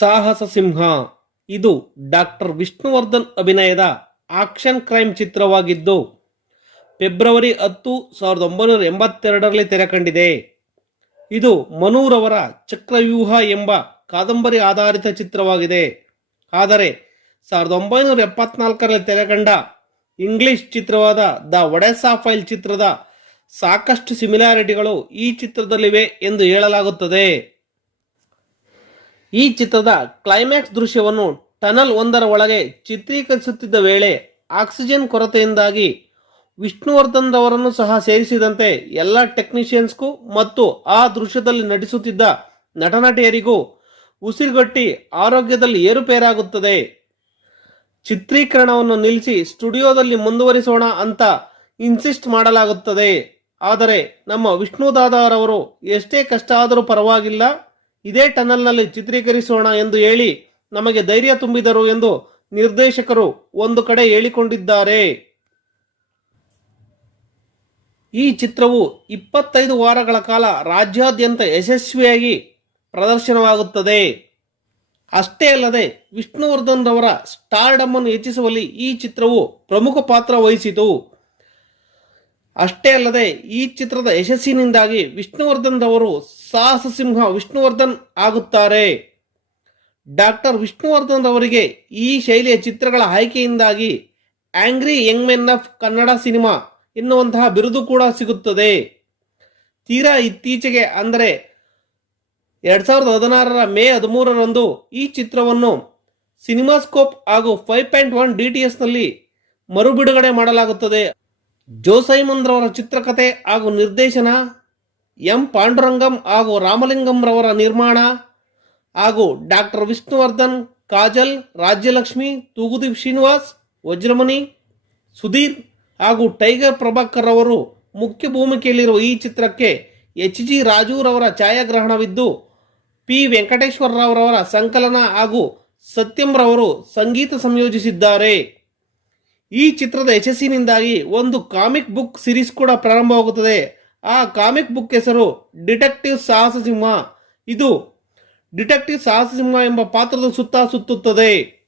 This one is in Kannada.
ಸಾಹಸ ಸಿಂಹ. ಇದು ಡಾಕ್ಟರ್ ವಿಷ್ಣುವರ್ಧನ್ ಅಭಿನಯದ ಆಕ್ಷನ್ ಕ್ರೈಮ್ ಚಿತ್ರವಾಗಿದ್ದು, ಫೆಬ್ರವರಿ ಹತ್ತು, ಸಾವಿರದ ಒಂಬೈನೂರ ಎಂಬತ್ತೆರಡರಲ್ಲಿ ತೆರೆ ಕಂಡಿದೆ ಇದು ಮನೂರವರ ಚಕ್ರವ್ಯೂಹ ಎಂಬ ಕಾದಂಬರಿ ಆಧಾರಿತ ಚಿತ್ರವಾಗಿದೆ. ಆದರೆ, ಸಾವಿರದ ಒಂಬೈನೂರ ಎಪ್ಪತ್ನಾಲ್ಕರಲ್ಲಿ ತೆರೆಕಂಡ ಇಂಗ್ಲಿಷ್ ಚಿತ್ರವಾದ ದ ಒಡೆಸಾ ಫೈಲ್ ಚಿತ್ರದ ಸಾಕಷ್ಟು ಸಿಮಿಲಾರಿಟಿಗಳು ಈ ಚಿತ್ರದಲ್ಲಿವೆ ಎಂದು ಹೇಳಲಾಗುತ್ತದೆ. ಈ ಚಿತ್ರದ ಕ್ಲೈಮ್ಯಾಕ್ಸ್ ದೃಶ್ಯವನ್ನು ಟನಲ್ ಒಂದರ ಒಳಗೆ ಚಿತ್ರೀಕರಿಸುತ್ತಿದ್ದ ವೇಳೆ ಆಕ್ಸಿಜನ್ ಕೊರತೆಯಿಂದಾಗಿ ವಿಷ್ಣುವರ್ಧನ್ ರವರನ್ನು ಸಹ ಸೇರಿಸಿದಂತೆ ಎಲ್ಲ ಟೆಕ್ನಿಷಿಯನ್ಸ್ಗೂ ಮತ್ತು ಆ ದೃಶ್ಯದಲ್ಲಿ ನಟಿಸುತ್ತಿದ್ದ ನಟನಟಿಯರಿಗೂ ಉಸಿರುಗಟ್ಟಿ ಆರೋಗ್ಯದಲ್ಲಿ ಏರುಪೇರಾಗುತ್ತದೆ. ಚಿತ್ರೀಕರಣವನ್ನು ನಿಲ್ಲಿಸಿ ಸ್ಟುಡಿಯೋದಲ್ಲಿ ಮುಂದುವರಿಸೋಣ ಅಂತ ಇನ್ಸಿಸ್ಟ್ ಮಾಡಲಾಗುತ್ತದೆ. ಆದರೆ ನಮ್ಮ ವಿಷ್ಣು ವಿಷ್ಣುದಾದಾರವರು ಎಷ್ಟೇ ಕಷ್ಟ ಆದರೂ ಪರವಾಗಿಲ್ಲ. ಇದೇ ಟನಲ್ನಲ್ಲಿ ಚಿತ್ರೀಕರಿಸೋಣ ಎಂದು ಹೇಳಿ ನಮಗೆ ಧೈರ್ಯ ತುಂಬಿದರು ಎಂದು ನಿರ್ದೇಶಕರು ಒಂದು ಕಡೆ ಹೇಳಿಕೊಂಡಿದ್ದಾರೆ. ಈ ಚಿತ್ರವು ಇಪ್ಪತ್ತೈದು ವಾರಗಳ ಕಾಲ ರಾಜ್ಯಾದ್ಯಂತ ಯಶಸ್ವಿಯಾಗಿ ಪ್ರದರ್ಶನವಾಗುತ್ತದೆ. ಅಷ್ಟೇ ಅಲ್ಲದೆ ವಿಷ್ಣುವರ್ಧನ್ ರವರ ಸ್ಟಾರ್ಡಮ್ ಅನ್ನು ಹೆಚ್ಚಿಸುವಲ್ಲಿ ಈ ಚಿತ್ರವು ಪ್ರಮುಖ ಪಾತ್ರ ವಹಿಸಿತು. ಅಷ್ಟೇ ಅಲ್ಲದೆ ಈ ಚಿತ್ರದ ಯಶಸ್ಸಿನಿಂದಾಗಿ ವಿಷ್ಣುವರ್ಧನ್ ಅವರು ಸಾಹಸ ಸಿಂಹ ವಿಷ್ಣುವರ್ಧನ್ ಆಗುತ್ತಾರೆ. ಡಾಕ್ಟರ್ ವಿಷ್ಣುವರ್ಧನ್ ಅವರಿಗೆ ಈ ಶೈಲಿಯ ಚಿತ್ರಗಳ ಆಯ್ಕೆಯಿಂದಾಗಿ angry young men of Kannada cinema ಎನ್ನುವಂತಹ ಬಿರುದು ಕೂಡ ಸಿಗುತ್ತದೆ. ತೀರಾ ಇತ್ತೀಚೆಗೆ ಅಂದರೆ ಎರಡ್ ಸಾವಿರದ ಹದಿನಾರರ ಮೇ ಹದಿಮೂರರಂದು ಈ ಚಿತ್ರವನ್ನು ಸಿನಿಮಾಸ್ಕೋಪ್ ಹಾಗೂ five point one D T ಎಸ್ನಲ್ಲಿ ಮರುಬಿಡುಗಡೆ ಮಾಡಲಾಗುತ್ತದೆ. ಚಿತ್ರಕತೆ ಚಿತ್ರಕಥೆ ಹಾಗೂ ನಿರ್ದೇಶನ, ಎಂ. ಪಾಂಡುರಂಗಂ ಹಾಗೂ ರಾಮಲಿಂಗಂ ರವರ ನಿರ್ಮಾಣ ಹಾಗೂ ಡಾಕ್ಟರ್ ವಿಷ್ಣುವರ್ಧನ್, ಕಾಜಲ್, ರಾಜ್ಯಲಕ್ಷ್ಮಿ ತೂಗುದೀಪ್ ಶ್ರೀನಿವಾಸ್ ವಜ್ರಮಣಿ ಸುಧೀರ್ ಹಾಗೂ ಟೈಗರ್ ಪ್ರಭಾಕರ್ ಅವರು ಮುಖ್ಯ ಭೂಮಿಕೆಯಲ್ಲಿರುವ ಈ ಚಿತ್ರಕ್ಕೆ ಎಚ್ ಜಿ ರಾಜೂರವರ ಛಾಯಾಗ್ರಹಣವಿದ್ದು, ಪಿ. ವೆಂಕಟೇಶ್ವರ ರಾವ್ರವರ ಸಂಕಲನ ಹಾಗೂ ಸತ್ಯಂರವರು ಸಂಗೀತ ಸಂಯೋಜಿಸಿದ್ದಾರೆ. ಈ ಚಿತ್ರದ ಯಶಸ್ಸಿನಿಂದಾಗಿ ಒಂದು ಕಾಮಿಕ್ ಬುಕ್ ಸಿರೀಸ್ ಕೂಡ ಪ್ರಾರಂಭವಾಗುತ್ತದೆ. ಆ ಕಾಮಿಕ್ ಬುಕ್ ಹೆಸರು ಡಿಟೆಕ್ಟಿವ್ ಸಾಹಸ ಸಿಂಹ ಇದು ಡಿಟೆಕ್ಟಿವ್ ಸಾಹಸ ಸಿಂಹ ಎಂಬ ಪಾತ್ರದ ಸುತ್ತ ಸುತ್ತುತ್ತದೆ.